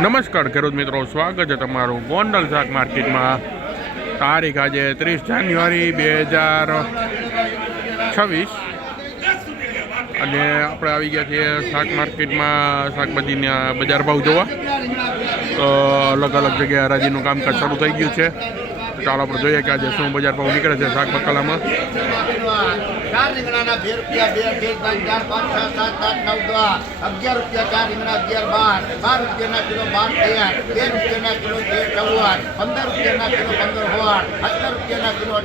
નમસ્કાર ખેડૂત મિત્રો, સ્વાગત છે તમારું ગોંડલ શાક માર્કેટમાં. તારીખ આજે 30 જાન્યુઆરી 2026 અને આપણે આવી ગયા છીએ શાક માર્કેટમાં શાકભાજીના બજાર ભાવ જોવા. તો અલગ અલગ જગ્યાએ હરાજીનું કામકાજ શરૂ થઈ ગયું છે. ચાલો આપણે જોઈએ કે આજે શું બજાર ભાવ નીકળે છે શાક બકાલામાં. ચાર રીંગણાના 2 રૂપિયા 2 4 5 6 7 8 9 10 11 રૂપિયા 4 રીંગણા 11 12 રૂપિયાના કિલો 12 13 રૂપિયાના કિલો 13 17 રૂપિયાના કિલો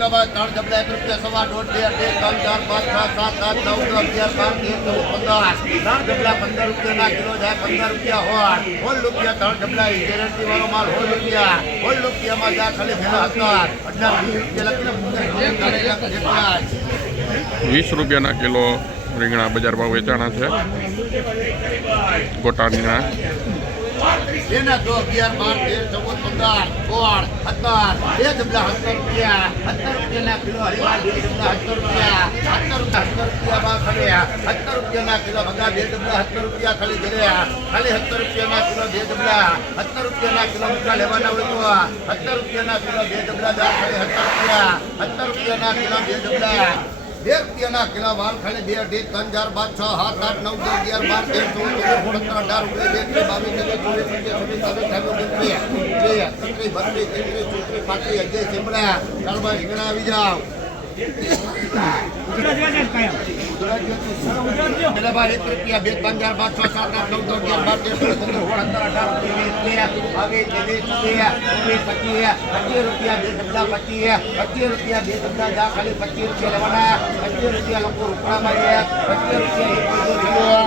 3 જબલા 1 રૂપિયા સવા 1.5 2 3 4 5 6 7 8 9 10 11 12 13 14 15 જબલા 15 રૂપિયાના કિલો જાય 15 રૂપિયા હોલ રૂપિયા 3 જબલા ગેરંટી વાળો માલ હોલ રૂપિયામાં જાય ખાલી ભેળા હતા 20 રૂપિયાના કિલો રીંગણા બજાર ભાવ વેચાણા છે. ગોટા રીંગણા એના 2 11 12 13 14 રૂપિયાના કિલો વાલ ખાલી 2 3 4 5 6 7 8 9 10 11 12 13 14 15 16 17 18 19 20 21 22 23 24 25 26 27 28 29 30 32 33 34 35 36 37 38 39 40 પેલા ભાઈ 1 રૂપિયા 2 3 4 5 6 7 8 9 10 11 12 13 14 15 16 17 18 19 20 21 22 23 25 રૂપિયા 2 ડબલા જા ખાલી 25 રૂપિયા લેવાના 25 રૂપિયા લોકો રૂપિયામાં 25 રૂપિયા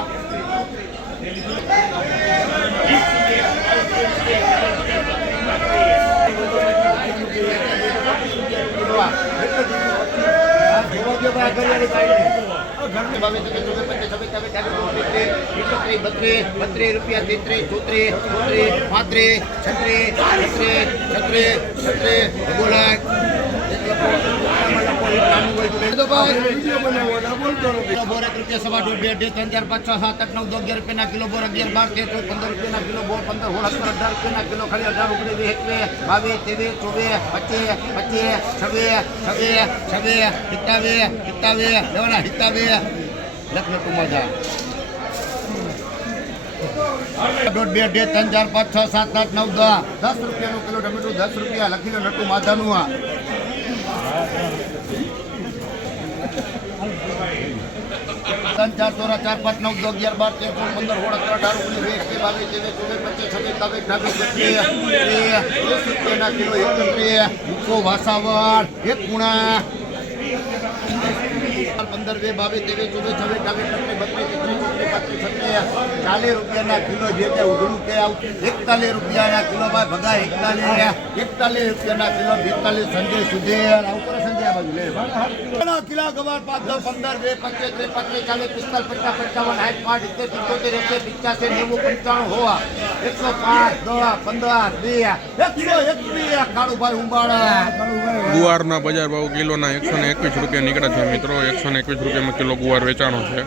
11 કિલો બોર 11 12 13 15 રૂપિયાના કિલો બોર 15 16 17 18 કિલો ખાલી 18 રૂપિયા 22 23 24 25 26 27 લેવાના 27 લખ નટુ મજા 2 3 4 5 6 7 8 9 10 રૂપિયાનું કિલો ટમેટું 10 રૂપિયા લખી લો નટુ માધાનું 3 4 4 5 9 10 11 12 13 14 15 16 રૂપિયાના કિલો જે તે ઉઘડું કે 41 રૂપિયાના કિલો ભાઈ ભગા 41 રૂપિયાના કિલો 42 સંજય સુધી આવું સંજય બાજુ લે કિલો ગવાર 5 10 15 20 25 30 35 40 ગુવારના બજાર ભાવ કિલોના 121 રૂપિયા નીકળે છે મિત્રો. 121 રૂપિયામાં કિલો ગુવાર વેચાણો છે.